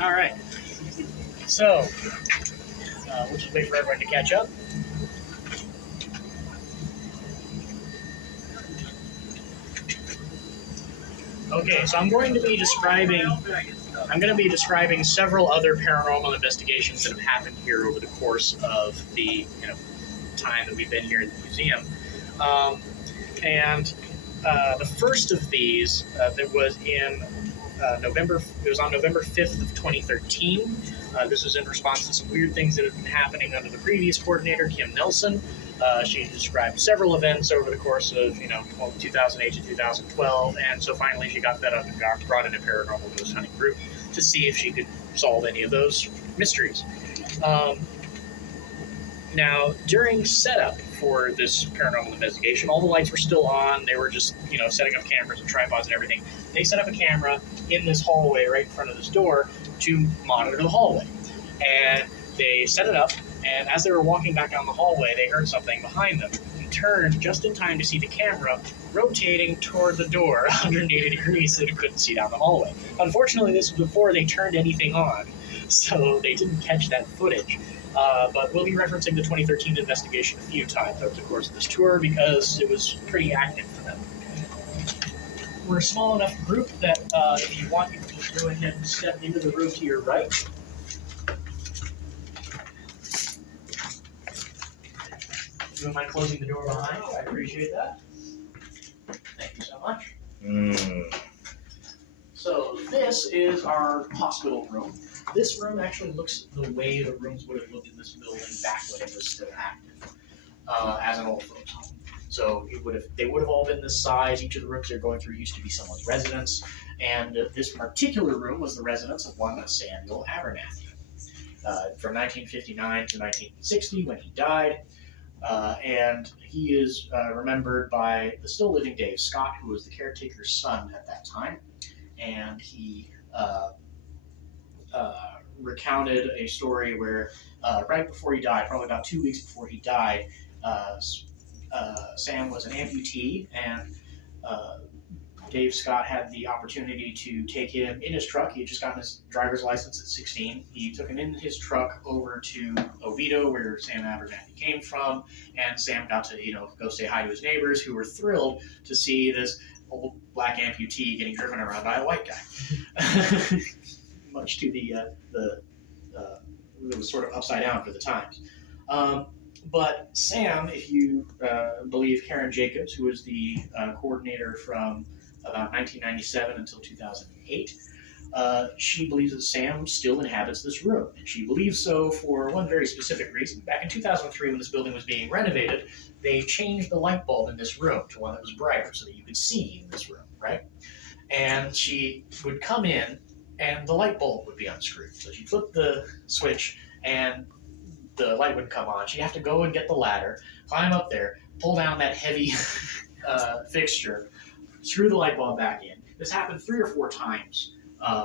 All right. So, we'll just wait for everyone to catch up. Okay, so I'm going to be describing several other paranormal investigations that have happened here over the course of the time that we've been here at the museum. Um, and the first of these that was in November. It was on November 5th of 2013. This was in response to some weird things that had been happening under the previous coordinator, Kim Nelson. She described several events over the course of 2008 to 2012, and so finally she got fed up and brought in a paranormal ghost hunting group to see if she could solve any of those mysteries. Now, during setup for this paranormal investigation, all the lights were still on. They were just, setting up cameras and tripods and everything. They set up a camera in this hallway right in front of this door to monitor the hallway. And they set it up, and as they were walking back down the hallway, they heard something behind them and turned just in time to see the camera rotating toward the door 180 degrees so they couldn't see down the hallway. Unfortunately, this was before they turned anything on, so they didn't catch that footage. But we'll be referencing the 2013 investigation a few times over the course of this tour because it was pretty active for them. We're a small enough group that if you want, you can just go ahead and step into the room to your right. If you don't mind closing the door behind you, I appreciate that. Thank you so much. So this is our hospital room. This room actually looks the way the rooms would have looked in this building back when it was still active as an old folks home. So they would have all been this size. Each of the rooms they're going through used to be someone's residence, and this particular room was the residence of one Samuel Abernathy from 1959 to 1960 when he died. And he is remembered by the still living Dave Scott, who was the caretaker's son at that time, and he recounted a story where right before he died, probably about 2 weeks before he died, Sam was an amputee, and Dave Scott had the opportunity to take him in his truck. He had just gotten his driver's license at 16. He took him in his truck over to Oviedo, where Sam Abernathy came from, and Sam got to go say hi to his neighbors, who were thrilled to see this old black amputee getting driven around by a white guy. Much to it was sort of upside down for the times. But Sam, if you believe Karen Jacobs, who was the coordinator from about 1997 until 2008, she believes that Sam still inhabits this room. And she believes so for one very specific reason. Back in 2003, when this building was being renovated, they changed the light bulb in this room to one that was brighter so that you could see in this room, right? And she would come in, and the light bulb would be unscrewed. So she'd flip the switch, and the light would come on. She'd have to go and get the ladder, climb up there, pull down that heavy fixture, screw the light bulb back in. This happened 3 or 4 times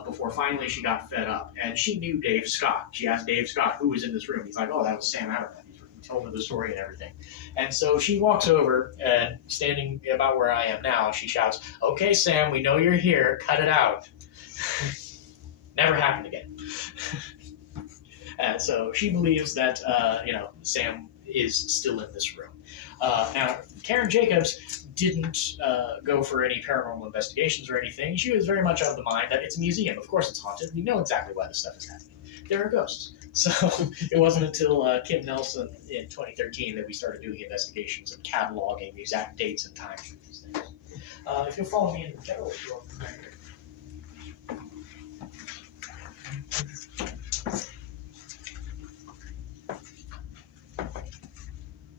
before finally she got fed up. And she knew Dave Scott. She asked Dave Scott who was in this room. He's like, oh, that was Sam Abernathy. He told her the story and everything. And so she walks over, and standing about where I am now, she shouts, okay, Sam, we know you're here. Cut it out. Never happened again. So she believes that, Sam is still in this room. Now, Karen Jacobs didn't go for any paranormal investigations or anything. She was very much of the mind that it's a museum. Of course it's haunted. We know exactly why this stuff is happening. There are ghosts. So it wasn't until Kim Nelson in 2013 that we started doing investigations and cataloging the exact dates and times for these things. If you'll follow me in the general tour right here.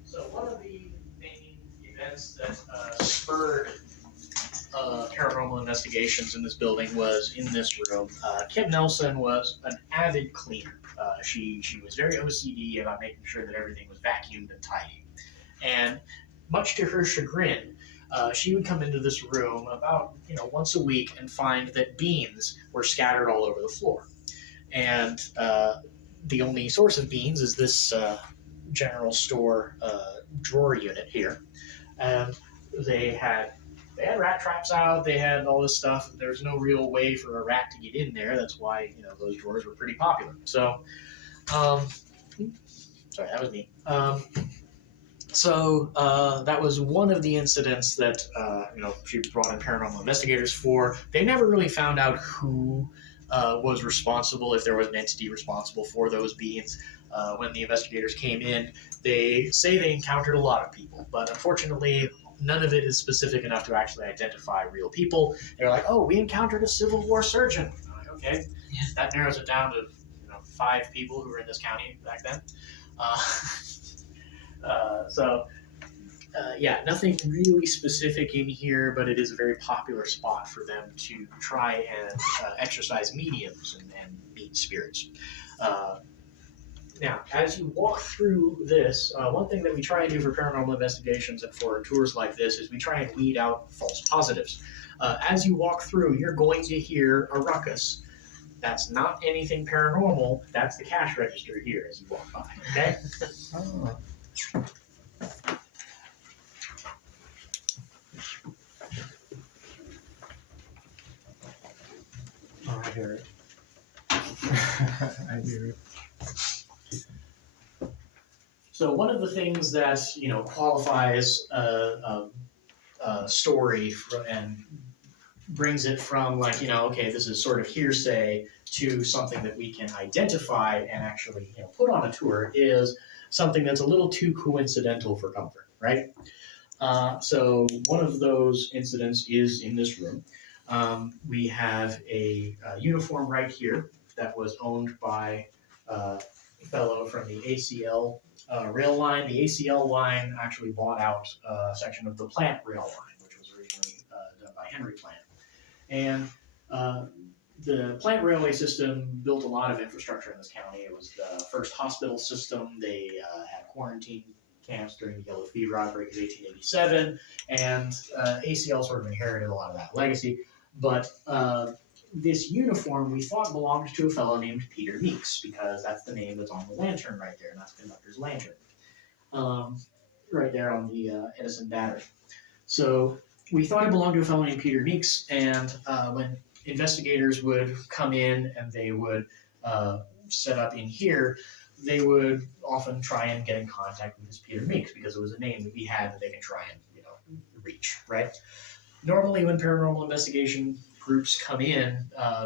So one of the main events that spurred paranormal investigations in this building was in this room. Kim Nelson was an avid cleaner. She was very OCD about making sure that everything was vacuumed and tidy. And much to her chagrin, she would come into this room about once a week and find that beans were scattered all over the floor. And the only source of beans is this general store drawer unit here. And they had they had rat traps out. They had all this stuff. There's no real way for a rat to get in there. That's why those drawers were pretty popular. So, um, sorry, that was me. That was one of the incidents that she brought in paranormal investigators for. They never really found out who was responsible, if there was an entity responsible for those beings. When the investigators came in, they say they encountered a lot of people, but unfortunately, none of it is specific enough to actually identify real people. They're like, "Oh, we encountered a Civil War surgeon." I'm like, okay, that narrows it down to 5 people who were in this county back then. Uh, nothing really specific in here, but it is a very popular spot for them to try and exercise mediums and meet spirits. Now, as you walk through this, one thing that we try and do for paranormal investigations and for tours like this is we try and weed out false positives. As you walk through, you're going to hear a ruckus. That's not anything paranormal. That's the cash register here as you walk by. Okay? Oh. Oh, I hear it. I hear it. So one of the things that qualifies a story and brings it from okay, this is sort of hearsay to something that we can identify and actually put on a tour is something that's a little too coincidental for comfort, right? So one of those incidents is in this room. We have a uniform right here that was owned by a fellow from the ACL rail line. The ACL line actually bought out a section of the Plant rail line, which was originally done by Henry Plant. And the Plant railway system built a lot of infrastructure in this county. It was the first hospital system. They had quarantine camps during the yellow fever outbreak of 1887, and ACL sort of inherited a lot of that legacy. But this uniform we thought belonged to a fellow named Peter Meeks, because that's the name that's on the lantern right there, and that's the conductor's lantern. Right there on the Edison battery. So we thought it belonged to a fellow named Peter Meeks, and when investigators would come in and they would set up in here, they would often try and get in contact with this Peter Meeks because it was a name that we had that they can try and reach, right? Normally when paranormal investigation groups come in,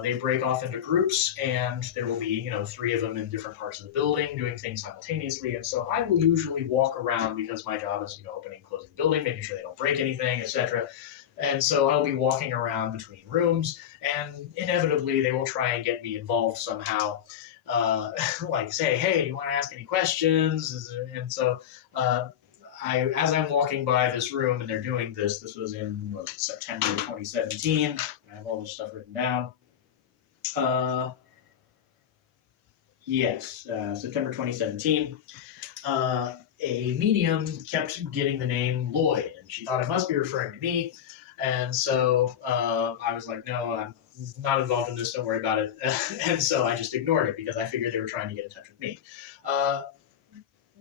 they break off into groups, and there will be 3 of them in different parts of the building doing things simultaneously. And so I will usually walk around because my job is opening and closing the building, making sure they don't break anything, etc. And so I'll be walking around between rooms, and inevitably they will try and get me involved somehow. Like say, hey, do you want to ask any questions? And so as I'm walking by this room and they're doing this was in September 2017. I have all this stuff written down. September 2017. A medium kept getting the name Lloyd, and she thought it must be referring to me. And so I was like, no, I'm not involved in this, don't worry about it. And so I just ignored it because I figured they were trying to get in touch with me.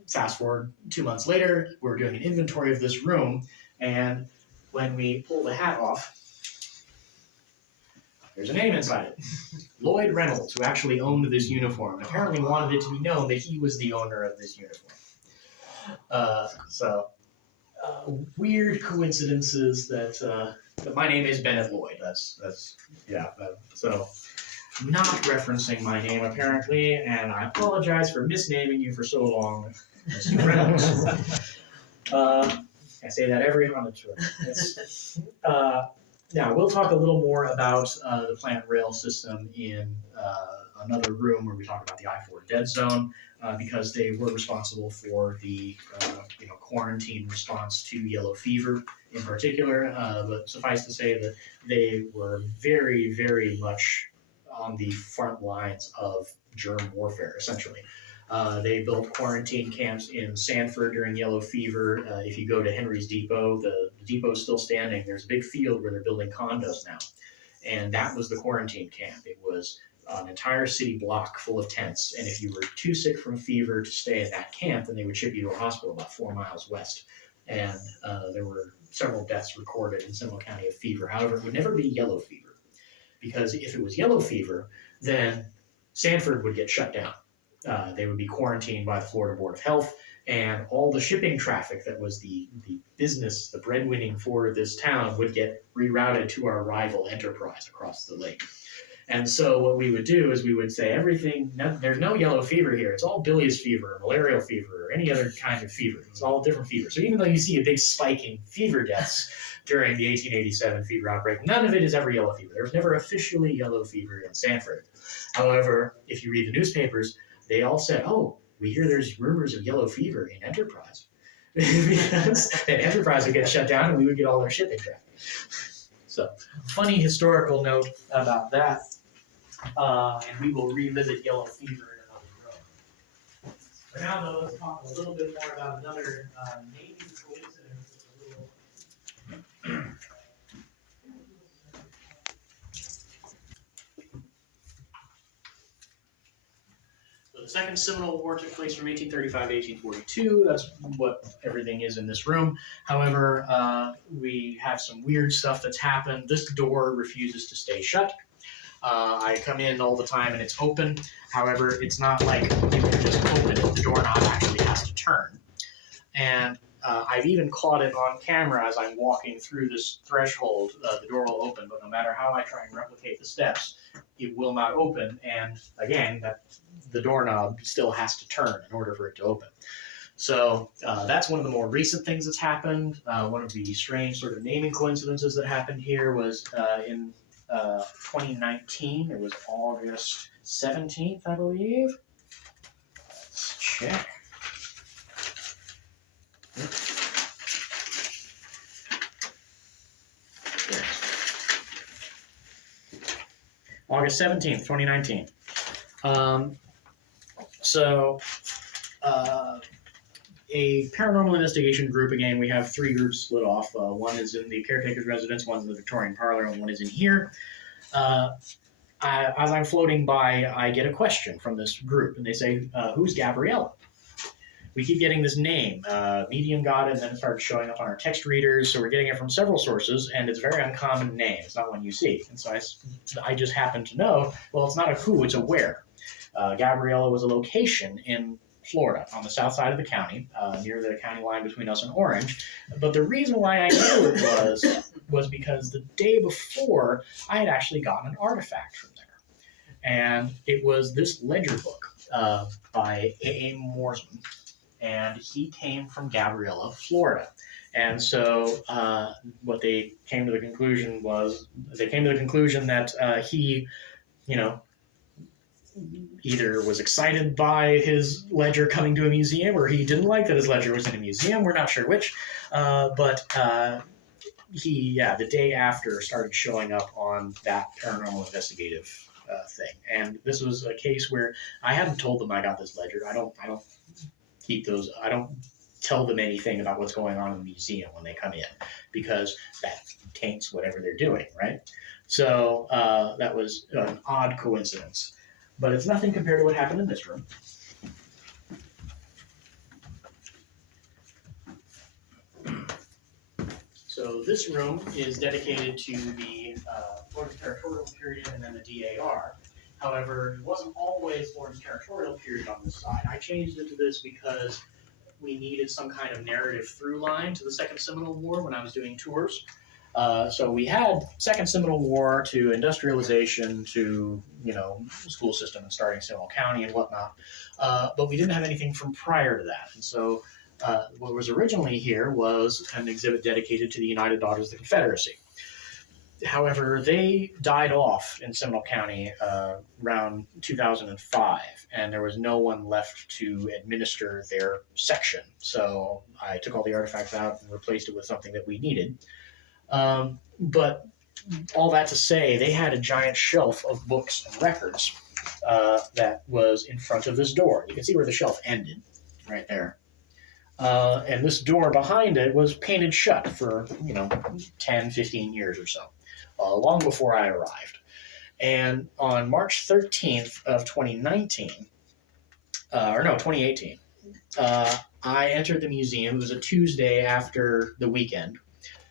Fast forward 2 months later, we're doing an inventory of this room, and when we pull the hat off, there's a name inside it. Lloyd Reynolds, who actually owned this uniform, apparently wanted it to be known that he was the owner of this uniform. Weird coincidences that my name is Bennett Lloyd. So not referencing my name apparently, and I apologize for misnaming you for so long, Mr. Reynolds. I say that every on the tour. Now we'll talk a little more about the plant rail system in another room where we talk about the I-4 dead zone, because they were responsible for the quarantine response to yellow fever in particular. But suffice to say that they were very, very much on the front lines of germ warfare, essentially. They built quarantine camps in Sanford during yellow fever. If you go to Henry's Depot, the depot's still standing. There's a big field where they're building condos now. And that was the quarantine camp. It was an entire city block full of tents. And if you were too sick from fever to stay at that camp, then they would ship you to a hospital about 4 miles west. and there were several deaths recorded in Seminole County of fever. However, it would never be yellow fever, because if it was yellow fever, then Sanford would get shut down. They would be quarantined by the Florida Board of Health, and all the shipping traffic that was the business, the breadwinning for this town, would get rerouted to our rival Enterprise across the lake. And so what we would do is we would say there's no yellow fever here. It's all bilious fever, malarial fever, or any other kind of fever. It's all different fever. So even though you see a big spike in fever deaths during the 1887 fever outbreak, none of it is ever yellow fever. There was never officially yellow fever in Sanford. However, if you read the newspapers, they all said, oh, we hear there's rumors of yellow fever in Enterprise. Because then Enterprise would get shut down and we would get all our shipping traffic. So, funny historical note about that. And we will revisit yellow fever in another row. But now, though, let's talk a little bit more about another naming coincidence. So the Second Seminole War took place from 1835 to 1842. That's what everything is in this room. However, we have some weird stuff that's happened. This door refuses to stay shut. I come in all the time and it's open. However, it's not like you can just open it. The doorknob actually has to turn. And I've even caught it on camera as I'm walking through this threshold. The door will open, but no matter how I try and replicate the steps, it will not open. And again, the doorknob still has to turn in order for it to open. So that's one of the more recent things that's happened. One of the strange sort of naming coincidences that happened here was in 2019. It was August 17th, I believe. Let's check. August 17th, 2019. A paranormal investigation group, again, we have three groups split off. One is in the caretaker's residence, one's in the Victorian parlor, and one is in here. As I'm floating by, I get a question from this group, and they say, who's Gabriella? We keep getting this name. Medium got it, and then it started showing up on our text readers, so we're getting it from several sources, and it's a very uncommon name. It's not one you see. And so I just happen to know, well, it's not a who, it's a where. Gabriella was a location in Florida, on the south side of the county, near the county line between us and Orange. But the reason why I knew it was because the day before, I had actually gotten an artifact from there. And it was this ledger book by A.A. Mooresman. And he came from Gabriella, Florida. And so what they came to the conclusion that he, either was excited by his ledger coming to a museum, or he didn't like that his ledger was in a museum. We're not sure which. But the day after started showing up on that paranormal investigative thing. And this was a case where I hadn't told them I got this ledger. I don't keep those. I don't tell them anything about what's going on in the museum when they come in, because that taints whatever they're doing, right? So that was an odd coincidence. But it's nothing compared to what happened in this room. So this room is dedicated to the Florida Territorial period and then the DAR. However, it wasn't always Florida Territorial period on this side. I changed it to this because we needed some kind of narrative through line to the Second Seminole War when I was doing tours. So we had Second Seminole War to industrialization to, school system and starting Seminole County and whatnot. But we didn't have anything from prior to that. And so what was originally here was an exhibit dedicated to the United Daughters of the Confederacy. However, they died off in Seminole County around 2005, and there was no one left to administer their section. So I took all the artifacts out and replaced it with something that we needed. But all that to say, they had a giant shelf of books and records that was in front of this door. You can see where the shelf ended, right there. And this door behind it was painted shut for, 10, 15 years or so, long before I arrived. And on March 13th of 2018, I entered the museum. It was a Tuesday after the weekend,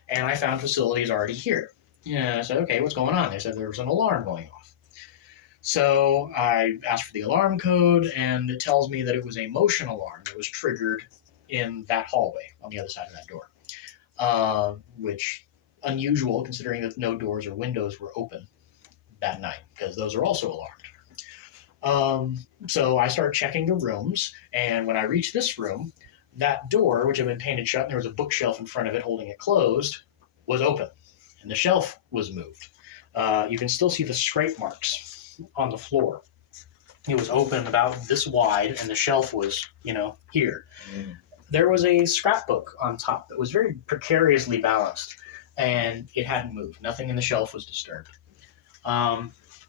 and I found facilities already here. Yeah, I said, okay, what's going on? They said there was an alarm going off. So I asked for the alarm code, and it tells me that it was a motion alarm that was triggered in that hallway on the other side of that door, which unusual considering that no doors or windows were open that night because those are also alarmed. So I started checking the rooms, and when I reached this room, that door, which had been painted shut, and there was a bookshelf in front of it holding it closed, was open, and the shelf was moved. You can still see the scrape marks on the floor. It was open about this wide, and the shelf was, here. There was a scrapbook on top that was very precariously balanced, and it hadn't moved. Nothing in the shelf was disturbed.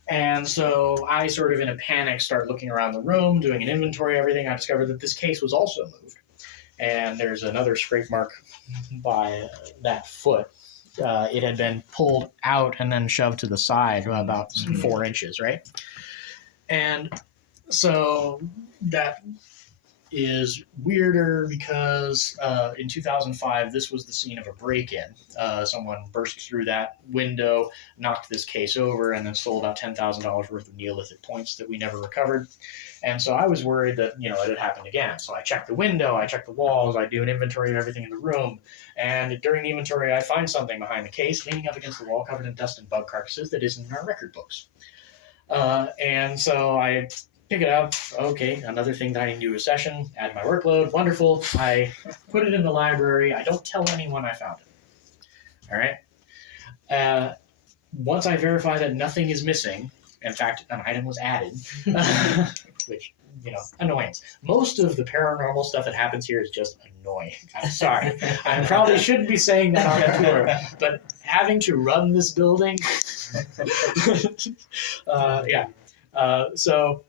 And so I sort of in a panic start looking around the room, doing an inventory of everything. I discovered that this case was also moved. And there's another scrape mark by that foot. It had been pulled out and then shoved to the side about 4 inches, right? And so that is weirder because in 2005, this was the scene of a break-in. Someone burst through that window, knocked this case over, and then stole about $10,000 worth of Neolithic points that we never recovered. And so I was worried that, it had happened again. So I checked the window, I checked the walls, I do an inventory of everything in the room. And during the inventory, I find something behind the case, leaning up against the wall, covered in dust and bug carcasses that isn't in our record books. And so I pick it up. Okay, another thing that I need to do a session, add my workload. Wonderful. I put it in the library. I don't tell anyone I found it. All right. Once I verify that nothing is missing, in fact, an item was added, which, annoyance. Most of the paranormal stuff that happens here is just annoying. I'm sorry. I probably shouldn't be saying that on the tour, but having to run this building, so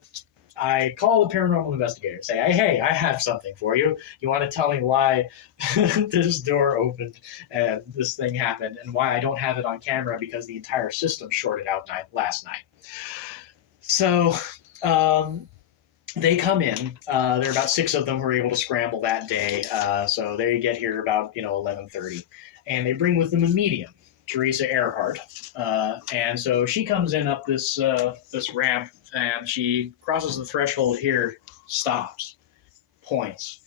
I call the paranormal investigator and say, hey, I have something for you. You want to tell me why this door opened and this thing happened and why I don't have it on camera because the entire system shorted out last night. So they come in. There are about 6 of them who were able to scramble that day. So they get here about 11:30. And they bring with them a medium, Teresa Earhart. And so she comes in up this ramp, and she crosses the threshold here, stops, points.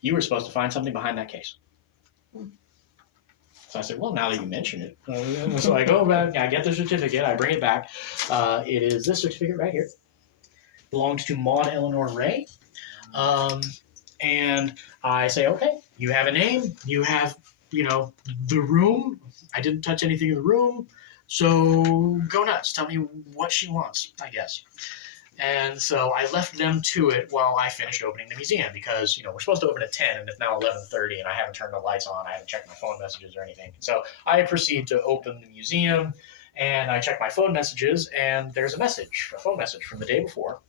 You were supposed to find something behind that case. So I said, well, now that you mention it. So I go back, I get the certificate, I bring it back. It is this certificate right here. Belongs to Maud Eleanor Ray. And I say, okay, you have a name, you have, the room. I didn't touch anything in the room. So go nuts. Tell me what she wants, I guess. And so I left them to it while I finished opening the museum because, we're supposed to open at 10 and it's now 11:30 and I haven't turned the lights on. I haven't checked my phone messages or anything. So I proceed to open the museum and I check my phone messages and there's a phone message from the day before.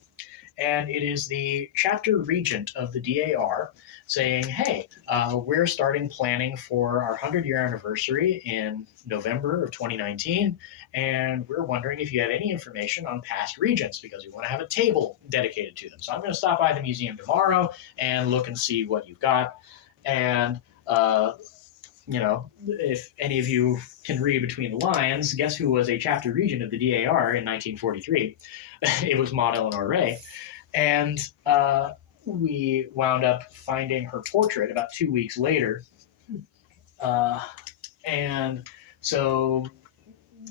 And it is the chapter regent of the DAR saying, hey, we're starting planning for our 100-year anniversary in November of 2019, and we're wondering if you have any information on past regents because we want to have a table dedicated to them. So I'm going to stop by the museum tomorrow and look and see what you've got. And, if any of you can read between the lines, guess who was a chapter regent of the DAR in 1943? It was Maud Eleanor Ray. And we wound up finding her portrait about 2 weeks later. And so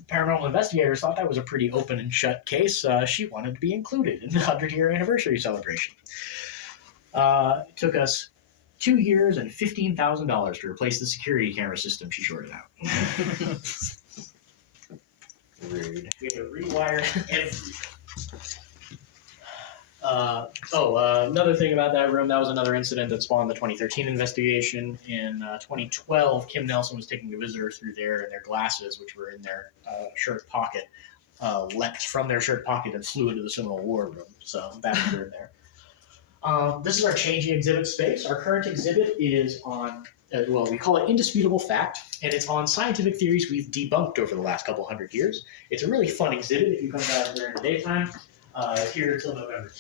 paranormal investigators thought that was a pretty open and shut case. She wanted to be included in the 100-year anniversary celebration. It took us 2 years and $15,000 to replace the security camera system she shorted out. Rude. We had to rewire everything. Another thing about that room, that was another incident that spawned the 2013 investigation. In 2012, Kim Nelson was taking a visitor through there, and their glasses, which were in their shirt pocket, leapt from their shirt pocket and flew into the Seminole War room. So that's were in there. This is our changing exhibit space. Our current exhibit is on, we call it Indisputable Fact, and it's on scientific theories we've debunked over the last couple hundred years. It's a really fun exhibit if you come down during the daytime. Here until November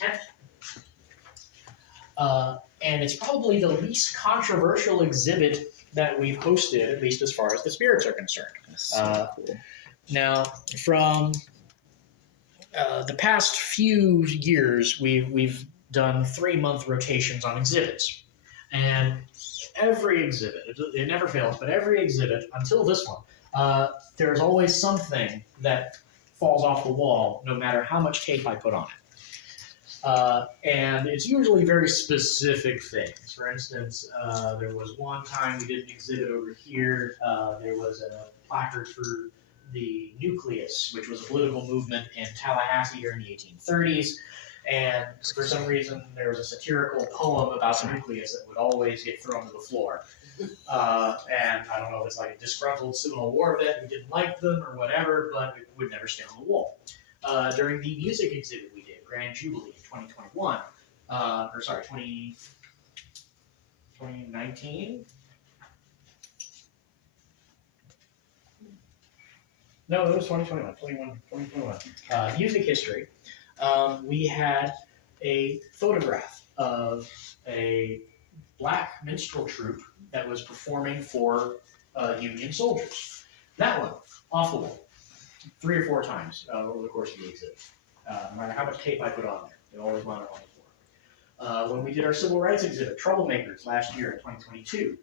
10th. and it's probably the least controversial exhibit that we've hosted, at least as far as the spirits are concerned. That's so cool. Now, from the past few years, we've done 3-month rotations on exhibits, and every exhibit, it never fails, but every exhibit until this one, there's always something that falls off the wall, no matter how much tape I put on it. And it's usually very specific things. For instance, there was one time we did an exhibit over here. There was a placard for the nucleus, which was a political movement in Tallahassee during the 1830s. And for some reason, there was a satirical poem about the nucleus that would always get thrown to the floor. And I don't know if it's like a disgruntled Seminole War vet who didn't like them or whatever, but it would never stay on the wall. During the music exhibit we did, Grand Jubilee in 2021, 2019? No, it was 2021. Music history. We had a photograph of a black minstrel troupe that was performing for Union soldiers. That one, off the wall, 3 or 4 times over the course of the exhibit. No matter how much tape I put on there, it always wound up on the floor. When we did our civil rights exhibit, Troublemakers, last year in 2022,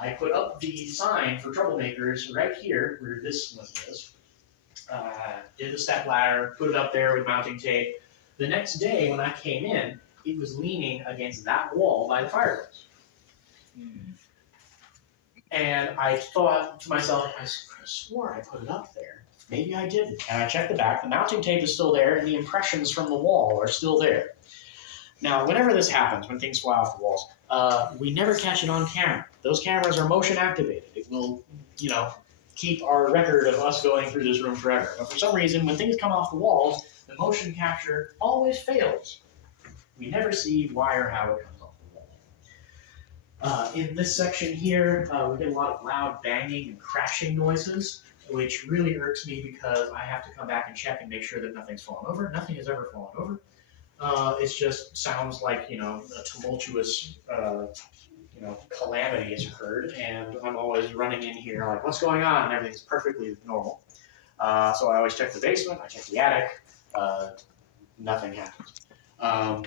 I put up the sign for Troublemakers right here, where this one is. Did the step ladder, put it up there with mounting tape. The next day when I came in, it was leaning against that wall by the fireplace. And I thought to myself, I swore I put it up there. Maybe I didn't. And I checked the back. The mounting tape is still there, and the impressions from the wall are still there. Now, whenever this happens, when things fly off the walls, we never catch it on camera. Those cameras are motion activated. It will, keep our record of us going through this room forever. But for some reason, when things come off the walls, the motion capture always fails. We never see why or how it comes off the wall. In this section here, we get a lot of loud banging and crashing noises, which really irks me because I have to come back and check and make sure that nothing's fallen over. Nothing has ever fallen over. It just sounds like, a tumultuous calamity has occurred, and I'm always running in here like, what's going on? And everything's perfectly normal. So I always check the basement, I check the attic, nothing happens. On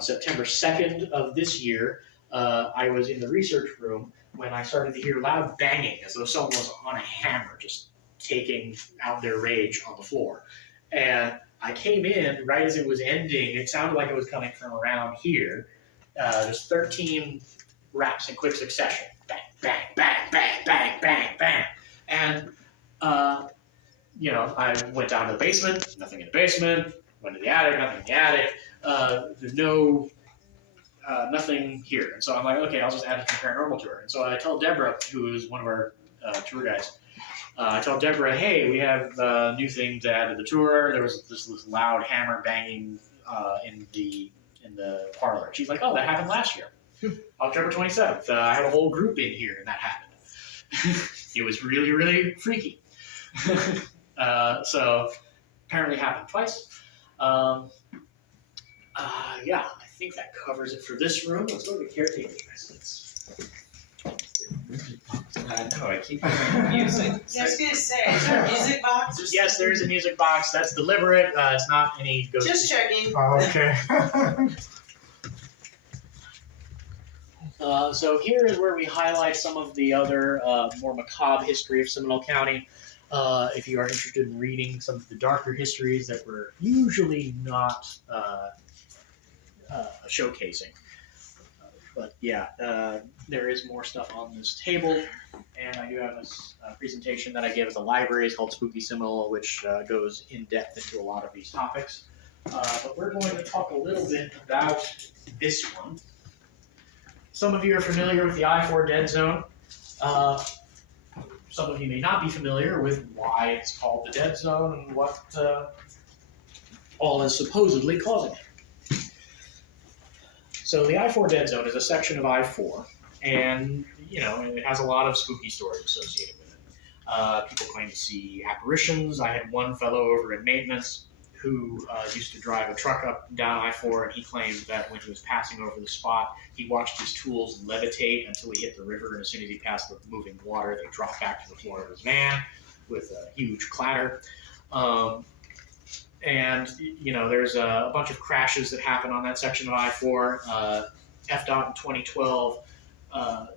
September 2nd of this year, I was in the research room when I started to hear loud banging as though someone was on a hammer just taking out their rage on the floor. And I came in right as it was ending. It sounded like it was coming from around here. There's 13 raps in quick succession. Bang, bang, bang, bang, bang, bang, bang. And, I went down to the basement, nothing in the basement. Went to the attic, nothing in the attic. There's nothing here. And so I'm like, okay, I'll just add it to the paranormal tour. And so I tell Deborah, who is one of our tour guides, I tell Deborah, hey, we have a new thing to add to the tour. There was this loud hammer banging in the parlor. She's like, oh, that happened last year. October 27th. I had a whole group in here and that happened. It was really, really freaky. So apparently happened twice. Yeah, I think that covers it for this room. Let's go to the caretaker's residence. No, I keep hearing music. Yeah, I was gonna say, is there a music box? Yes, there is a music box. That's deliberate. It's not any ghost. Just checking. Oh, okay. So here is where we highlight some of the other more macabre history of Seminole County. If you are interested in reading some of the darker histories that we're usually not showcasing. But yeah, there is more stuff on this table, and I do have this presentation that I give at the library. It's called Spooky Seminole, which goes in depth into a lot of these topics. But we're going to talk a little bit about this one. Some of you are familiar with the I-4 dead zone. Some of you may not be familiar with why it's called the dead zone and what all is supposedly causing it. So the I-4 dead zone is a section of I-4, and it has a lot of spooky stories associated with it. People claim to see apparitions. I had one fellow over in maintenance who used to drive a truck up and down I-4, and he claimed that when he was passing over the spot, he watched his tools levitate until he hit the river, and as soon as he passed the moving water, they dropped back to the floor of his van with a huge clatter. And there's a bunch of crashes that happen on that section of I-4. FDOT in 2012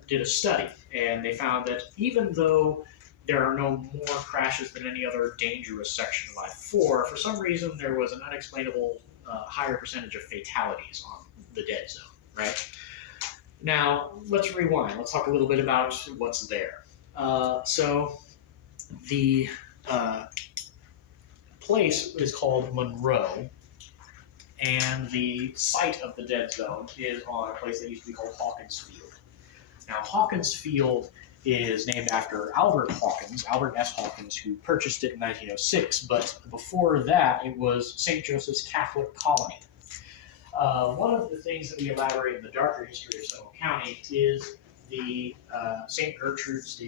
did a study, and they found that even though there are no more crashes than any other dangerous section of I-4, for some reason there was an unexplainable higher percentage of fatalities on the dead zone, right? Now, let's rewind. Let's talk a little bit about what's there. So the place is called Monroe, and the site of the dead zone is on a place that used to be called Hawkins Field. Now, Hawkins Field is named after Albert Hawkins, Albert S. Hawkins, who purchased it in 1906, but before that, it was St. Joseph's Catholic Colony. One of the things that we elaborate in the darker history of Seminole County is the St. Gertrude's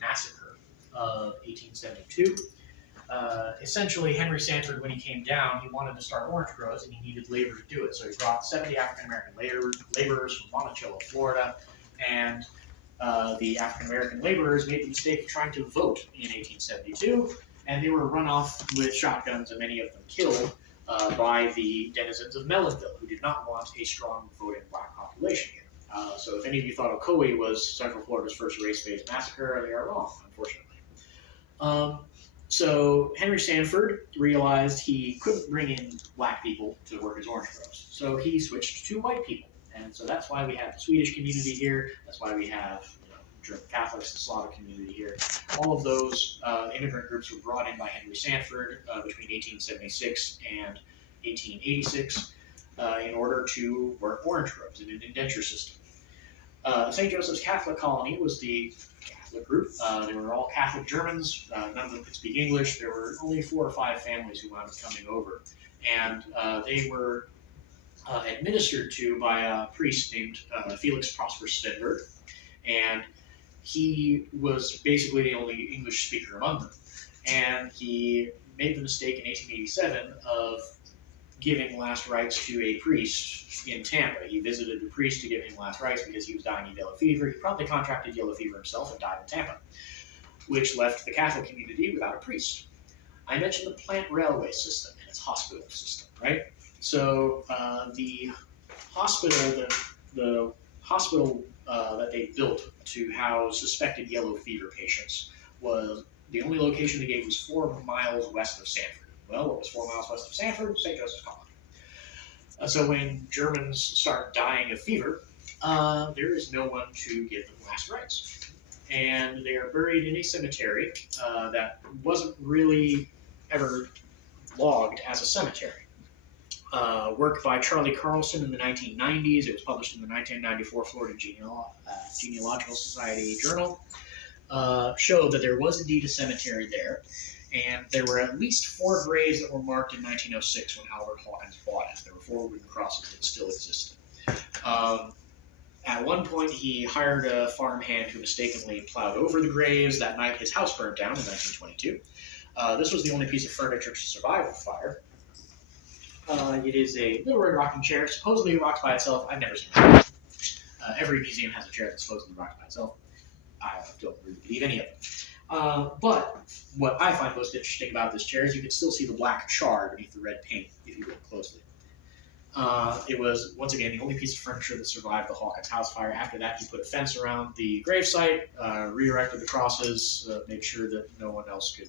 Massacre of 1872. Essentially, Henry Sanford, when he came down, he wanted to start orange groves and he needed labor to do it. So he brought 70 African-American laborers from Monticello, Florida, and the African-American laborers made the mistake of trying to vote in 1872, and they were run off with shotguns and many of them killed by the denizens of Mellonville, who did not want a strong voting black population here. So if any of you thought Ocoee was Central Florida's first race-based massacre, they are wrong, unfortunately. So Henry Sanford realized he couldn't bring in black people to work his orange groves. So he switched to white people. And so that's why we have the Swedish community here. That's why we have German Catholics, the Slavic community here. All of those immigrant groups were brought in by Henry Sanford between 1876 and 1886 in order to work orange groves in an indenture system. St. Joseph's Catholic Colony was the Catholic group. They were all Catholic Germans. None of them could speak English. There were only 4 or 5 families who wound up coming over. And they were administered to by a priest named Felix Prosper Svedberg. And he was basically the only English speaker among them. And he made the mistake in 1887 of giving last rites to a priest in Tampa. He visited the priest to give him last rites because he was dying of yellow fever. He promptly contracted yellow fever himself and died in Tampa, which left the Catholic community without a priest. I mentioned the plant railway system and its hospital system, right? So the hospital that they built to house suspected yellow fever patients was the only location they gave was 4 miles west of Sanford. Well, what was 4 miles west of Sanford? St. Joseph's Colony. So when Germans start dying of fever, there is no one to give them last rites. And they are buried in a cemetery that wasn't really ever logged as a cemetery. Work by Charlie Carlson in the 1990s. It was published in the 1994 Florida Genealogical Society Journal. Showed that there was indeed a cemetery there, and there were at least 4 graves that were marked in 1906 when Albert Hawkins bought it. There were 4 wooden crosses that still existed. At one point, he hired a farmhand who mistakenly plowed over the graves. That night, his house burned down in 1922. This was the only piece of furniture to survive the fire. It is a little red rocking chair, supposedly rocks by itself. I've never seen it. Every museum has a chair that supposedly rocks by itself. I don't really believe any of them. But what I find most interesting about this chair is you can still see the black char beneath the red paint if you look closely. It was, once again, the only piece of furniture that survived the Hawkins house fire. After that, he put a fence around the gravesite, re-erected the crosses, made sure that no one else could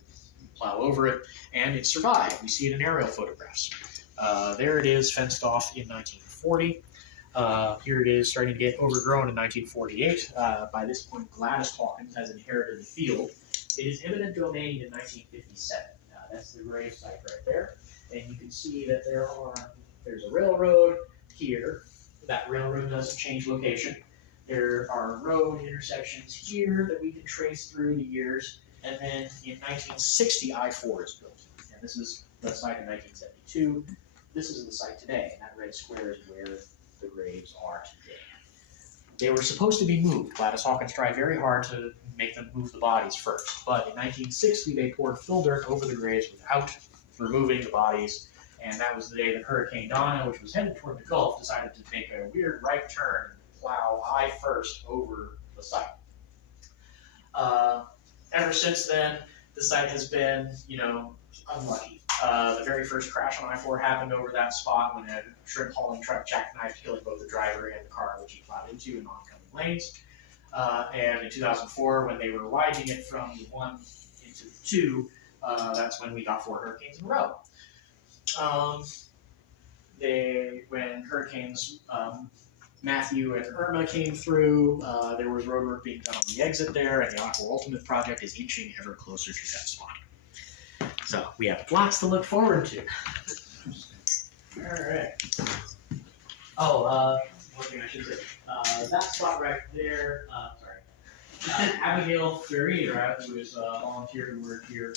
plow over it, and it survived. We see it in aerial photographs. There it is, fenced off in 1940. Here it is starting to get overgrown in 1948. By this point, Gladys Hawkins has inherited the field. It is eminent domain in 1957. That's the grave site right there. And you can see that there's a railroad here. That railroad doesn't change location. There are road intersections here that we can trace through the years. And then in 1960, I-4 is built. And this is the site in 1972. This is the site today. And that red square is where the graves are today. They were supposed to be moved. Gladys Hawkins tried very hard to make them move the bodies first. But in 1960, they poured fill dirt over the graves removing the bodies. And that was the day that Hurricane Donna, which was headed toward the Gulf, decided to make a weird right turn and plow eye first over the site. Ever since then, the site has been, unlucky. The very first crash on I-4 happened over that spot when a shrimp hauling truck jackknifed, killing both the driver and the car which he plowed into in oncoming lanes. And in 2004, when they were widening it from the 1 into the 2, that's when we got 4 hurricanes in a row. When hurricanes Matthew and Irma came through, there was road work being done on the exit there, and the Aqua Ultimate project is inching ever closer to that spot. So we have lots to look forward to. All right. Oh, one thing I should say. That spot right there, Abigail Ferreira, who is a volunteer who worked here,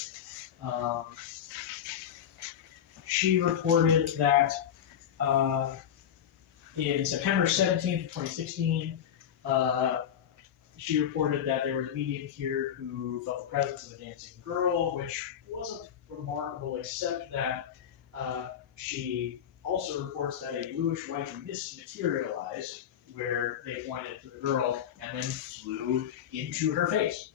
she reported that in September 17th, 2016, she reported that there was a medium here who felt the presence of a dancing girl, which wasn't remarkable, except that she also reports that a bluish-white mist materialized where they pointed to the girl and then flew into her face.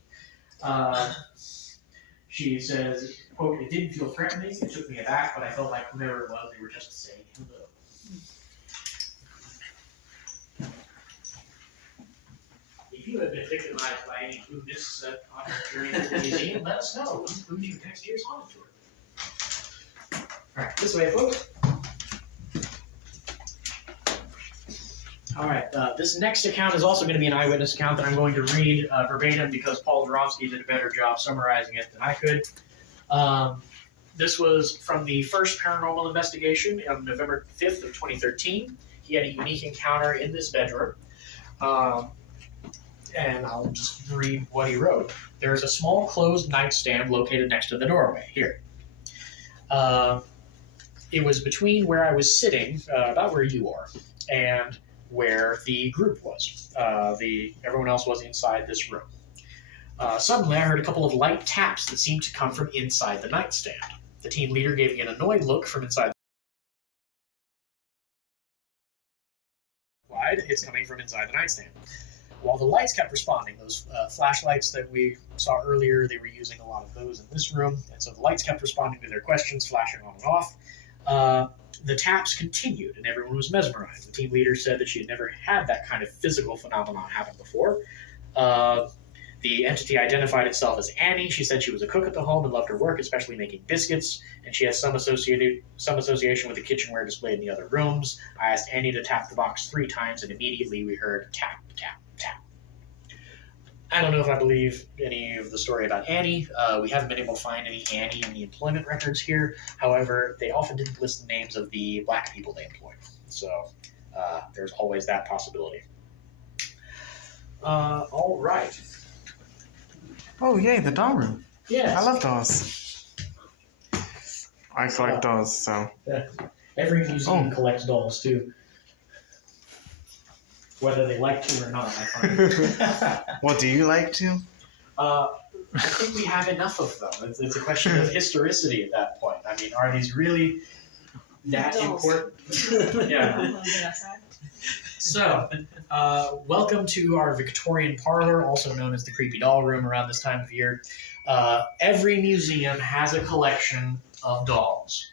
She says, quote, "It didn't feel threatening, it took me aback, but I felt like whoever it was, they were just saying hello." If you have been victimized by any blue mists on your journey to the museum, let us know. We'll include you in next year's haunted tour. Alright, this way, folks. Alright, this next account is also going to be an eyewitness account that I'm going to read verbatim because Paul Jaromsky did a better job summarizing it than I could. This was from the first paranormal investigation on November 5th of 2013. He had a unique encounter in this bedroom. And I'll just read what he wrote. There is a small closed nightstand located next to the doorway here. It was between where I was sitting, about where you are, and where the group was. Everyone else was inside this room. Suddenly, I heard a couple of light taps that seemed to come from inside the nightstand. The team leader gave me an annoyed look from inside. It's coming from inside the nightstand. While the lights kept responding, those flashlights that we saw earlier, they were using a lot of those in this room, and so the lights kept responding to their questions, flashing on and off. The taps continued, and everyone was mesmerized. The team leader said that she had never had that kind of physical phenomenon happen before. The entity identified itself as Annie. She said she was a cook at the home and loved her work, especially making biscuits, and she has some association with the kitchenware displayed in the other rooms. I asked Annie to tap the box 3 times, and immediately we heard tap, tap, tap. I don't know if I believe any of the story about Annie. We haven't been able to find any Annie in the employment records here. However, they often didn't list the names of the black people they employed. So there's always that possibility. All right. Oh, yay, the doll room. Yes. I love dolls. I collect dolls, so. Every museum collects dolls, too. Whether they like to or not, I find. Well, do you like to? I think we have enough of them. It's a question of historicity at that point. I mean, are these really that important? Yeah. So, welcome to our Victorian parlor, also known as the Creepy Doll Room around this time of year. Every museum has a collection of dolls.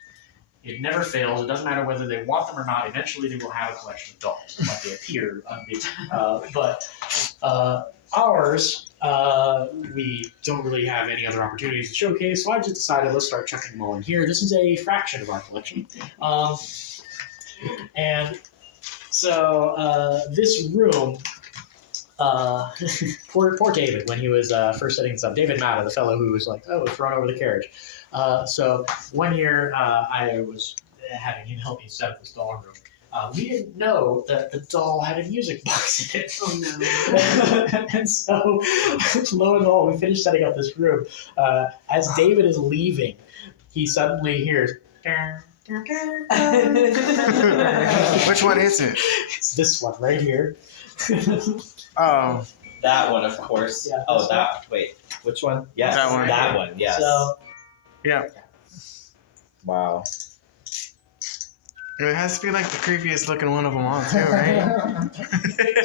It never fails. It doesn't matter whether they want them or not. Eventually, they will have a collection of dolls, like they appear unbeaten. But ours, we don't really have any other opportunities to showcase, so I just decided let's start chucking them all in here. This is a fraction of our collection. And so this room, poor David, when he was first setting this up, David Matta, the fellow who was like, oh, thrown over the carriage. So one year I was having him help me set up this doll room. We didn't know that the doll had a music box in it. Oh no. And so, lo and behold, we finished setting up this room. As David is leaving, he suddenly hears... Which one is it? It's this one right here. Oh. That one, of course. Yeah, oh, that. Wait, which one? Yes, That one. That one. Yes. So, Yeah. Wow. It has to be like the creepiest looking one of them all, too, right?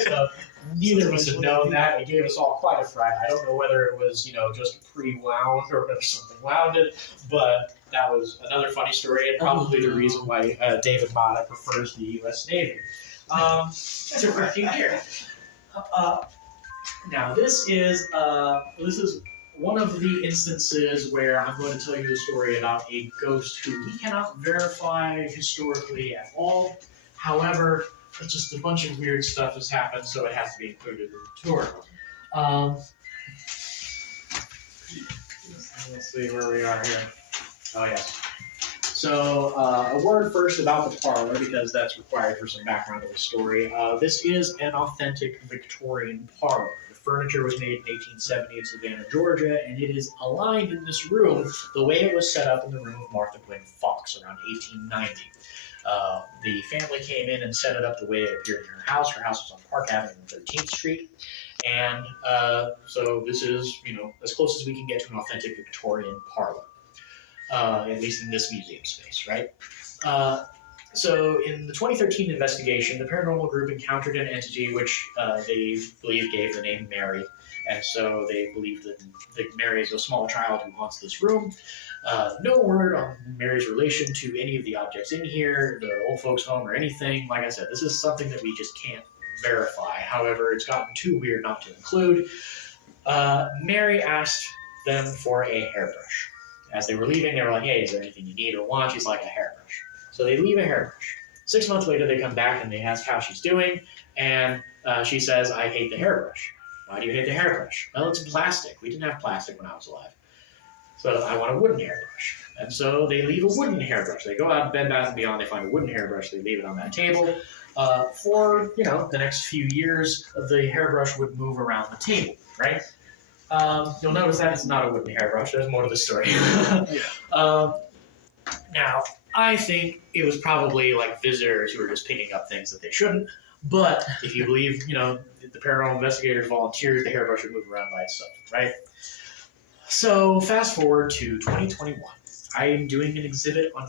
So neither of us had known that. It gave us all quite a fright. I don't know whether it was, just pre-wound or whether something wound it, but that was another funny story and probably the reason why David Mata prefers the U.S. Navy. To wrecking gear. Now this is one of the instances where I'm going to tell you the story about a ghost who we cannot verify historically at all. However, just a bunch of weird stuff has happened, so it has to be included in the tour. Let's see where we are here. Oh, yes. So, a word first about the parlor, because that's required for some background of the story. This is an authentic Victorian parlor. The furniture was made in 1870 in Savannah, Georgia, and it is aligned in this room the way it was set up in the room of Martha Gwynne Fox around 1890. The family came in and set it up the way it appeared in her house. Her house was on Park Avenue and 13th Street. And so this is, as close as we can get to an authentic Victorian parlor. At least in this museum space, right? So in the 2013 investigation, the paranormal group encountered an entity which they believe gave the name Mary. And so they believe that Mary is a small child who haunts this room. No word on Mary's relation to any of the objects in here, the old folks' home, or anything. Like I said, this is something that we just can't verify. However, it's gotten too weird not to include. Mary asked them for a hairbrush. As they were leaving, they were like, hey, is there anything you need or want? She's like, a hairbrush. So they leave a hairbrush. 6 months later, they come back and they ask how she's doing. And she says, I hate the hairbrush. Why do you hate the hairbrush? Well, it's plastic. We didn't have plastic when I was alive. So I want a wooden hairbrush. And so they leave a wooden hairbrush. They go out to Bed Bath & Beyond, they find a wooden hairbrush, they leave it on that table. For, the next few years, the hairbrush would move around the table, right? You'll notice that it's not a wooden hairbrush. There's more to the story. Now, I think it was probably like visitors who were just picking up things that they shouldn't. But if you believe, the paranormal investigators volunteers, the hairbrush would move around by itself, right? So fast forward to 2021. I am doing an exhibit on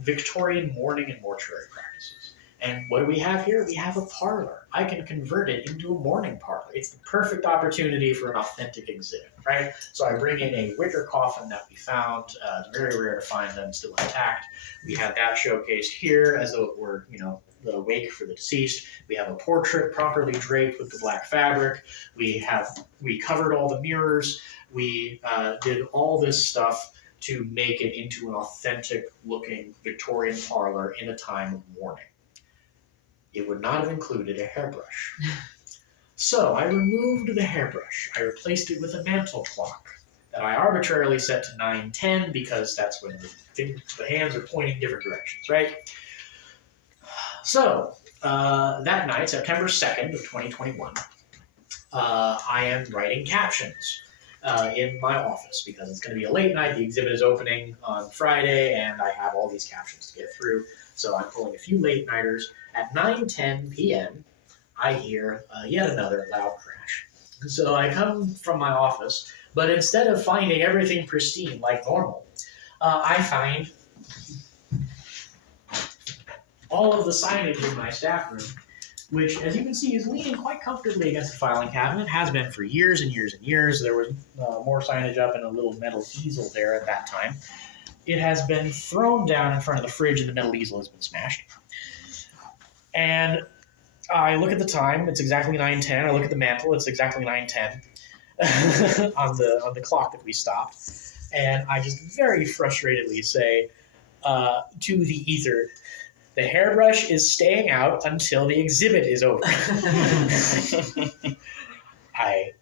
Victorian mourning and mortuary practices. And what do we have here? We have a parlor. I can convert it into a mourning parlor. It's the perfect opportunity for an authentic exhibit, right? So I bring in a wicker coffin that we found. It's very rare to find them still intact. We have that showcased here as though it were, the wake for the deceased. We have a portrait properly draped with the black fabric. We covered all the mirrors. We did all this stuff to make it into an authentic looking Victorian parlor in a time of mourning. It would not have included a hairbrush. So I removed the hairbrush. I replaced it with a mantle clock that I arbitrarily set to 9:10 because that's when the hands are pointing different directions, right? So that night, September 2nd of 2021, I am writing captions in my office because it's going to be a late night. The exhibit is opening on Friday, and I have all these captions to get through. So I'm pulling a few late-nighters. At 9:10 p.m., I hear yet another loud crash. So I come from my office, but instead of finding everything pristine like normal, I find all of the signage in my staff room, which, as you can see, is leaning quite comfortably against the filing cabinet. Has been for years and years and years. There was more signage up in a little metal easel there at that time. It has been thrown down in front of the fridge, and the metal easel has been smashed. And I look at the time. It's exactly 9:10. I look at the mantle. It's exactly 9:10 on the clock that we stopped. And I just very frustratedly say to the ether, the hairbrush is staying out until the exhibit is over. I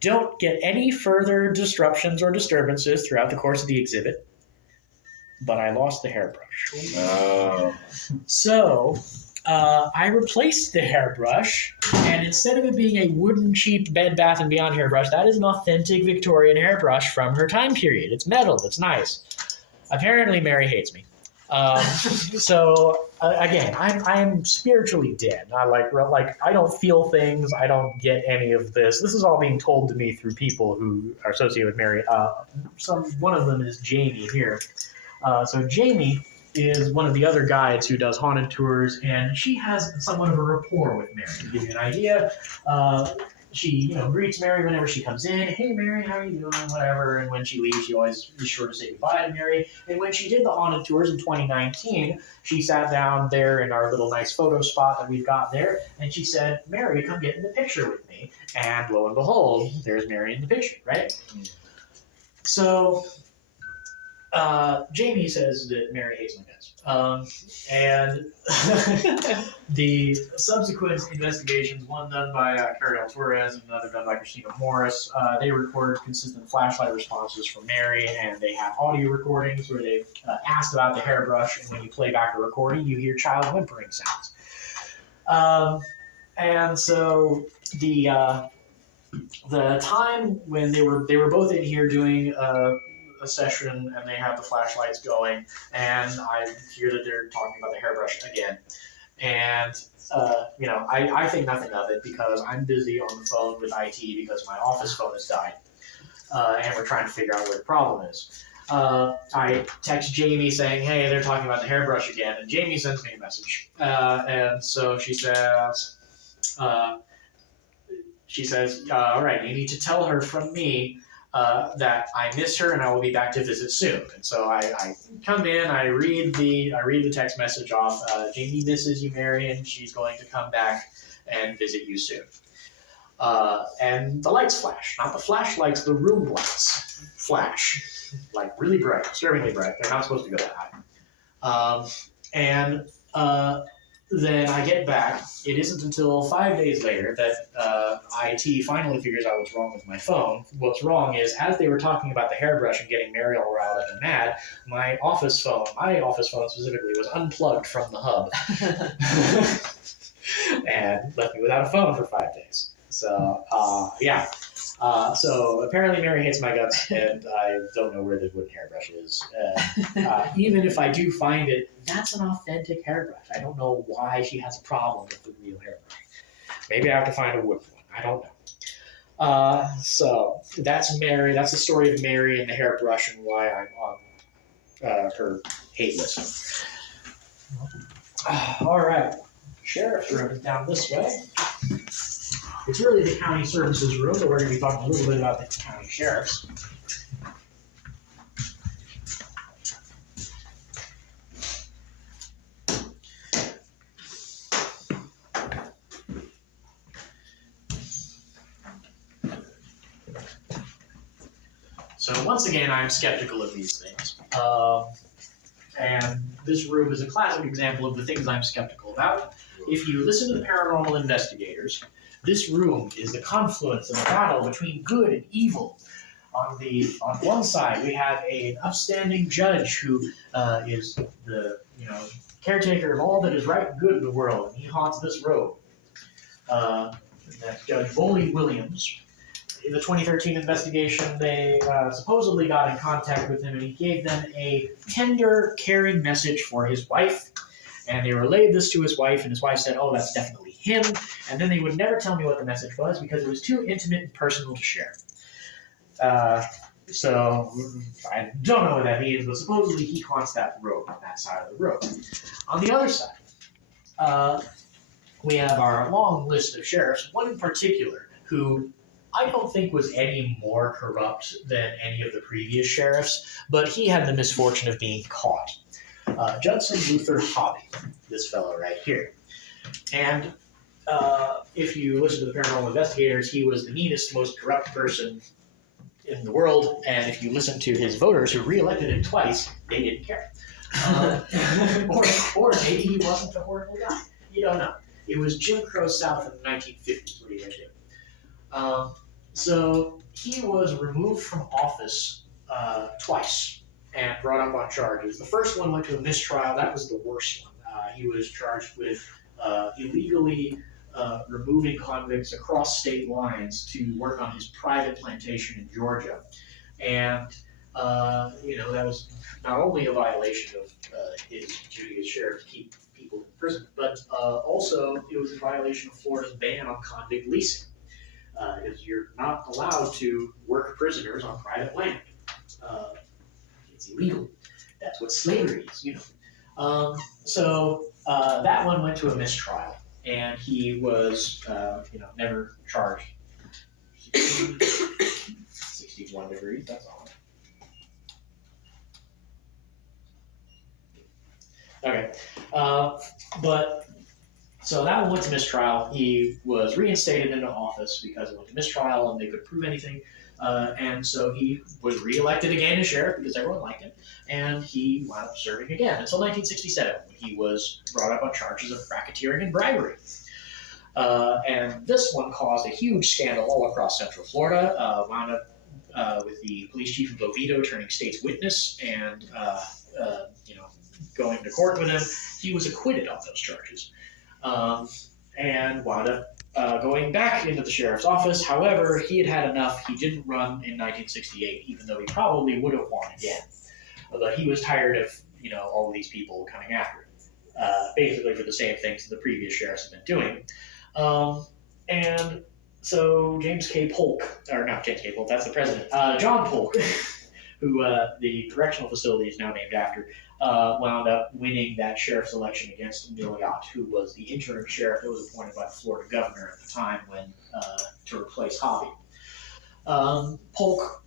don't get any further disruptions or disturbances throughout the course of the exhibit, but I lost the hairbrush. Oh. So I replaced the hairbrush, and instead of it being a wooden, cheap Bed Bath & Beyond hairbrush, that is an authentic Victorian hairbrush from her time period. It's metal. It's nice. Apparently, Mary hates me. So again, I'm spiritually dead. I don't feel things. I don't get any of this. This is all being told to me through people who are associated with Mary. One of them is Jamie here. So Jamie is one of the other guides who does haunted tours, and she has somewhat of a rapport with Mary. To give you an idea, she greets Mary whenever she comes in. Hey Mary, how are you doing? Whatever. And when she leaves, she always is sure to say goodbye to Mary. And when she did the haunted tours in 2019, she sat down there in our little nice photo spot that we've got there, and she said, Mary, come get in the picture with me. And lo and behold, there's Mary in the picture, right? So Jamie says that Mary hates my guts. And the subsequent investigations, one done by Carol Torres and another done by Christina Morris, they recorded consistent flashlight responses from Mary, and they have audio recordings where they've asked about the hairbrush, and when you play back a recording, you hear child whimpering sounds. And so the time when they were both in here doing a session, and they have the flashlights going, and I hear that they're talking about the hairbrush again. And I think nothing of it because I'm busy on the phone with IT because my office phone has died, and we're trying to figure out where the problem is. I text Jamie saying, hey, they're talking about the hairbrush again, and Jamie sends me a message. And so she says, all right, you need to tell her from me that I miss her and I will be back to visit soon. And so I come in, I read the text message off. Jamie misses you, Mary, and she's going to come back and visit you soon. And the lights flash, not the flashlights, the room lights flash, like really bright, disturbingly bright. They're not supposed to go that high. Then I get back. It isn't until 5 days later that IT finally figures out what's wrong with my phone. What's wrong is, as they were talking about the hairbrush and getting Mary all riled up and mad, my office phone specifically, was unplugged from the hub and left me without a phone for 5 days. So, yeah. So apparently Mary hates my guts, and I don't know where the wooden hairbrush is. Even if I do find it, that's an authentic hairbrush. I don't know why she has a problem with the real hairbrush. Maybe I have to find a wooden one. I don't know. So that's Mary. That's the story of Mary and the hairbrush and why I'm on her hate list. All right. Sheriff's room is down this way. It's really the county services room, but we're going to be talking a little bit about the county sheriffs. So once again, I'm skeptical of these things. And this room is a classic example of the things I'm skeptical about. If you listen to the paranormal investigators, this room is the confluence of a battle between good and evil. On one side, we have an upstanding judge who is the caretaker of all that is right and good in the world, and he haunts this road. That's Judge Boley Williams. In the 2013 investigation, they supposedly got in contact with him, and he gave them a tender, caring message for his wife. And they relayed this to his wife, and his wife said, oh, that's definitely him. And then they would never tell me what the message was because it was too intimate and personal to share. So I don't know what that means, but supposedly he haunts that road, on that side of the road. On the other side, we have our long list of sheriffs, one in particular who I don't think was any more corrupt than any of the previous sheriffs, but he had the misfortune of being caught. Judson Luther Hobby, this fellow right here. And if you listen to the paranormal investigators, he was the meanest, most corrupt person in the world. And if you listen to his voters who reelected him twice, they didn't care. Or maybe he wasn't a horrible guy. You don't know. It was Jim Crow South in the 1950s, what are you going to do? So he was removed from office twice and brought up on charges. The first one went to a mistrial. That was the worst one. He was charged with illegally removing convicts across state lines to work on his private plantation in Georgia. And, that was not only a violation of his duty as sheriff to keep people in prison, but also it was a violation of Florida's ban on convict leasing. Because you're not allowed to work prisoners on private land. It's illegal. That's what slavery is, So that one went to a mistrial, and he was, never charged. 61 degrees, that's all. Okay, but so that one went to mistrial. He was reinstated into office because it went to mistrial and they couldn't prove anything. And so he was reelected again as sheriff because everyone liked him. And he wound up serving again until 1967 when he was brought up on charges of racketeering and bribery. And this one caused a huge scandal all across Central Florida. Wound up with the police chief of Oviedo turning state's witness and going to court with him. He was acquitted on those charges. And wound up going back into the sheriff's office. However, he had had enough. He didn't run in 1968, even though he probably would have won again. But he was tired of all of these people coming after him, basically for the same things that the previous sheriffs had been doing. And so James K. Polk, or not James K. Polk, that's the president, John Polk, who the correctional facility is now named after, wound up winning that sheriff's election against Milliot, who was the interim sheriff that was appointed by the Florida governor at the time to replace Hobby. Polk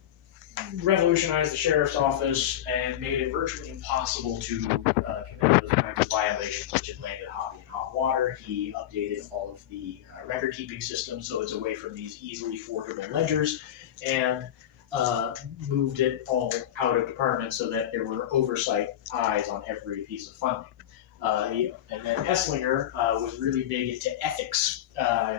revolutionized the sheriff's office and made it virtually impossible to commit those kinds of violations which had landed Hobby in hot water. He updated all of the record-keeping systems so it's away from these easily forgeable ledgers, and moved it all out of department so that there were oversight eyes on every piece of funding. And then Esslinger was really big into ethics.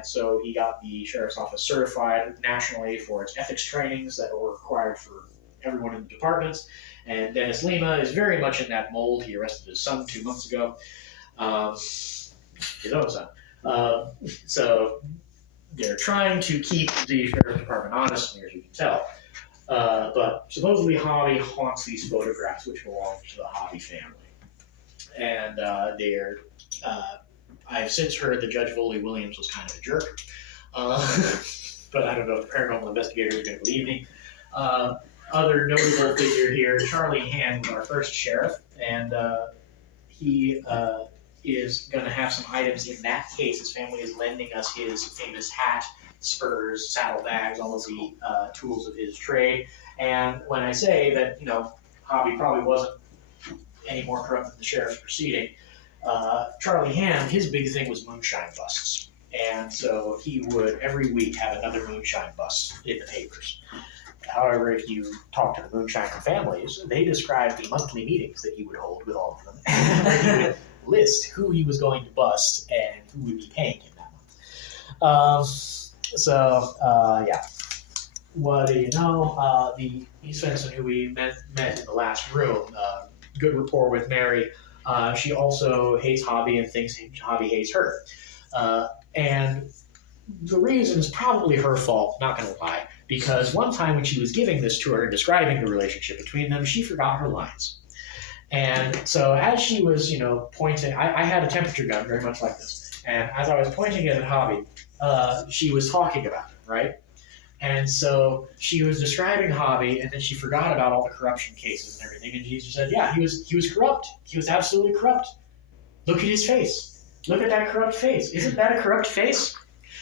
So he got the sheriff's office certified nationally for its ethics trainings that were required for everyone in the departments. And Dennis Lima is very much in that mold. He arrested his son 2 months ago, his own son. So they're trying to keep the sheriff's department honest, as you can tell. But supposedly Hobby haunts these photographs which belong to the Hobby family. And I've since heard that Judge Foley Williams was kind of a jerk. But I don't know if the paranormal investigators are going to believe me. Other notable figure here, Charlie Hand was our first sheriff, and he is going to have some items in that case. His family is lending us his famous hat, spurs, saddlebags, all of the tools of his trade. And when I say that, Hobby probably wasn't any more corrupt than the sheriff's proceeding, Charlie Hand, his big thing was moonshine busts. And so he would every week have another moonshine bust in the papers. However, if you talk to the moonshiner families, they describe the monthly meetings that he would hold with all of them, where he would list who he was going to bust and who would be paying him that month. Yeah. What do you know? The East Fenton, who we met in the last room, good rapport with Mary. She also hates Hobby and thinks Hobby hates her. And the reason is probably her fault, not going to lie, because one time when she was giving this to her and describing the relationship between them, she forgot her lines. And so as she was, pointing, I had a temperature gun very much like this. And as I was pointing it at Hobby, she was talking about it, right? And so she was describing Hobby, and then she forgot about all the corruption cases and everything. And she just said, yeah, he was corrupt. He was absolutely corrupt. Look at his face. Look at that corrupt face. Isn't that a corrupt face?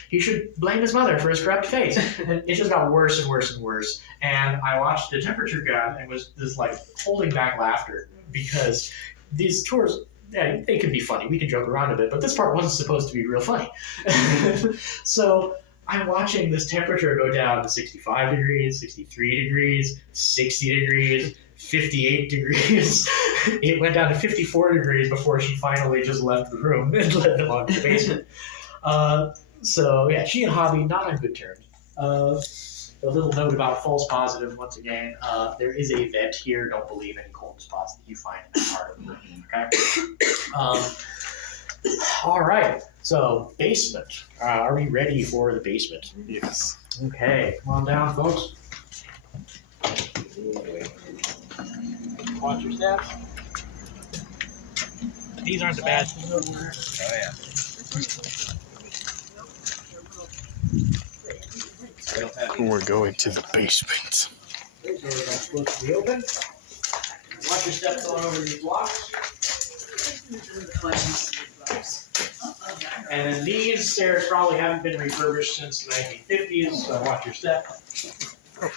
He should blame his mother for his corrupt face. And it just got worse and worse and worse. And I watched the temperature gun and was just holding back laughter because these tours, yeah, they can be funny. We can joke around a bit, but this part wasn't supposed to be real funny. So I'm watching this temperature go down to 65 degrees, 63 degrees, 60 degrees, 58 degrees. It went down to 54 degrees before she finally just left the room and led them on to the basement. So yeah, she and Hobby not on good terms. A little note about false positives once again. There is a vent here. Don't believe any cold spots that you find in that part of the room. Okay. All right. So basement. Are we ready for the basement? Yes. Okay. Come on down, folks. Watch your steps. These aren't the bad. Oh yeah. We're going to the basement. These doors are supposed to be open. Watch your step going over these blocks. And then these stairs probably haven't been refurbished since the 1950s, so watch your step. I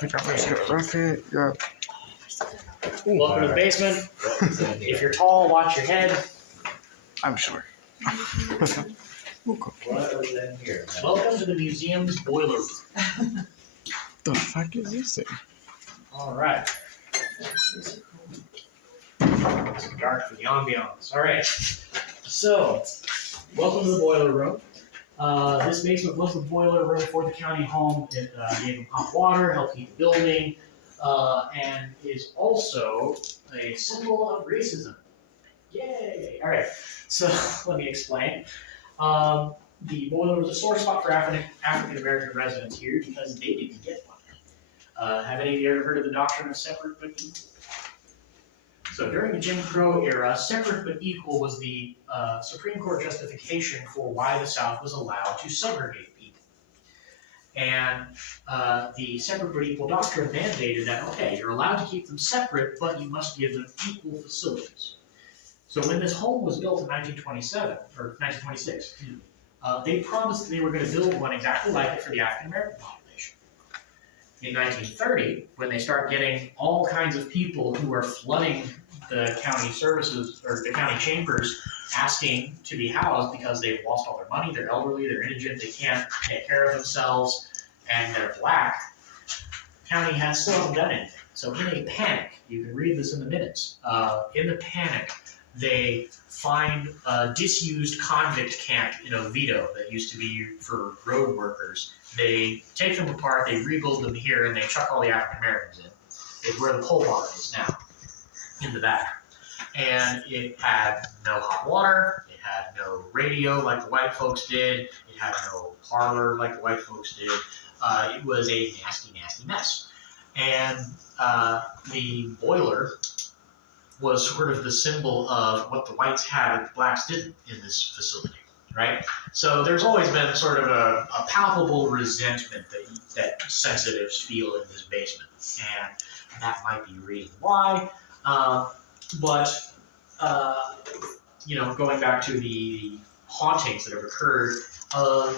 think I'm just gonna rough it. Yeah. Welcome to the basement. If you're tall, watch your head. I'm sure. What was in here? Welcome to the museum's boiler room. The fuck is this thing? All right. It's dark for the ambiance. All right. So, welcome to the boiler room. This basement was the boiler room for the county home. It gave them hot water, helped heat the building, and is also a symbol of racism. Yay! All right. So let me explain. The boiler was a sore spot for African American residents here because they didn't get one. Have any of you ever heard of the doctrine of separate but equal? So during the Jim Crow era, separate but equal was the Supreme Court justification for why the South was allowed to segregate people. And the separate but equal doctrine mandated that, okay, you're allowed to keep them separate, but you must give them equal facilities. So when this home was built in 1927, or 1926, they promised they were going to build one exactly like it for the African American population. In 1930, when they start getting all kinds of people who are flooding the county services, or the county chambers, asking to be housed because they've lost all their money, they're elderly, they're indigent, they can't take care of themselves, and they're black, the county has still haven't done anything. So in a panic, you can read this in the minutes, in the panic, they find a disused convict camp in Oviedo that used to be for road workers. They take them apart, they rebuild them here, and they chuck all the African Americans in. It's where the pole barn is now, in the back. And it had no hot water, it had no radio like the white folks did, it had no parlor like the white folks did. It was a nasty, nasty mess. And the boiler was sort of the symbol of what the whites had and the blacks didn't in this facility, right? So there's always been sort of a palpable resentment that sensitives feel in this basement, and that might be the reason why. But going back to the hauntings that have occurred,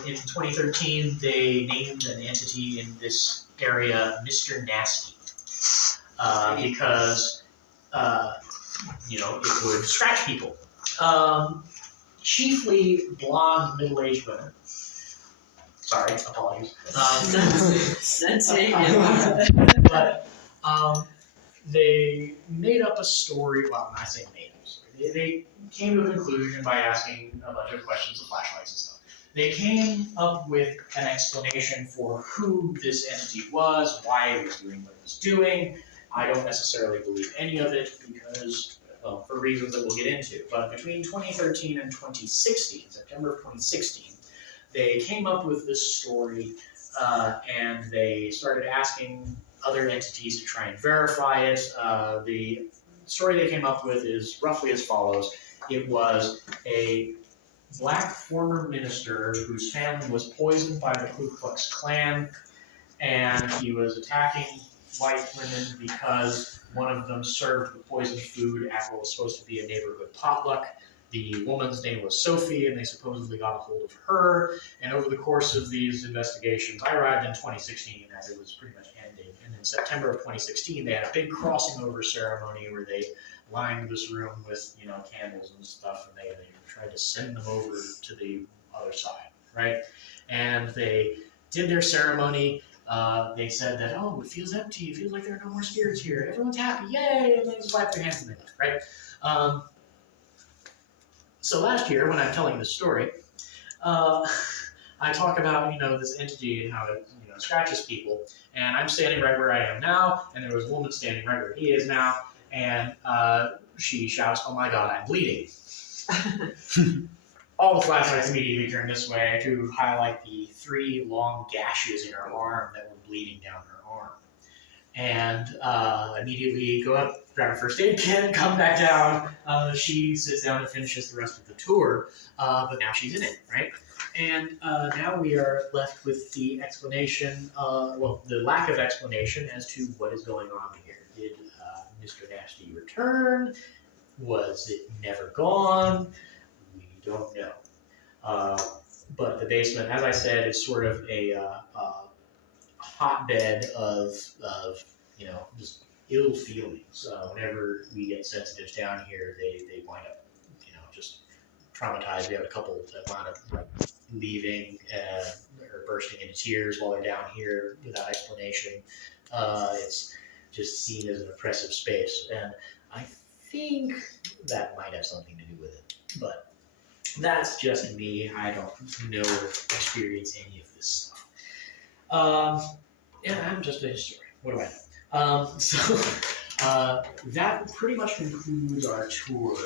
in 2013 they named an entity in this area Mr. Nasty, because it would scratch people. Chiefly blonde, middle-aged women. Sorry, apologies. But they made up a story. Well, I say made up a story. They came to a conclusion by asking a bunch of questions of flashlights and stuff. They came up with an explanation for who this entity was, why it was doing what it was doing. I don't necessarily believe any of it because, well, for reasons that we'll get into. But between 2013 and 2016, September of 2016, they came up with this story and they started asking other entities to try and verify it. The story they came up with is roughly as follows. It was a black former minister whose family was poisoned by the Ku Klux Klan, and he was attacking white women because one of them served the poisoned food at what was supposed to be a neighborhood potluck. The woman's name was Sophie, and they supposedly got a hold of her. And over the course of these investigations, I arrived in 2016 as it was pretty much ending. And in September of 2016, they had a big crossing over ceremony where they lined this room with candles and stuff, and they tried to send them over to the other side, right? And they did their ceremony. They said that, oh, it feels empty. It feels like there are no more spirits here. Everyone's happy. Yay! And they just wiped their hands and they left, right? So last year, when I'm telling this story, I talk about, this entity and how it, scratches people. And I'm standing right where I am now, and there was a woman standing right where he is now, and she shouts, "Oh my God, I'm bleeding." All the flashlights immediately turned this way to highlight the 3 long gashes in her arm that were bleeding down her arm. and immediately go up, grab a first aid kit, come back down. She sits down and finishes the rest of the tour, but now she's in it, right? And now we are left with the explanation, the lack of explanation as to what is going on here. Did Mr. Nasty return? Was it never gone? We don't know. But the basement, as I said, is sort of a hotbed of just ill feelings. Whenever we get sensitives down here, they wind up just traumatized. We have a couple that wound up leaving or bursting into tears while they're down here without explanation. It's just seen as an oppressive space, and I think that might have something to do with it. But that's just me. I don't know or experience any of this stuff. Yeah, I'm just a historian. What do I know? So that pretty much concludes our tour.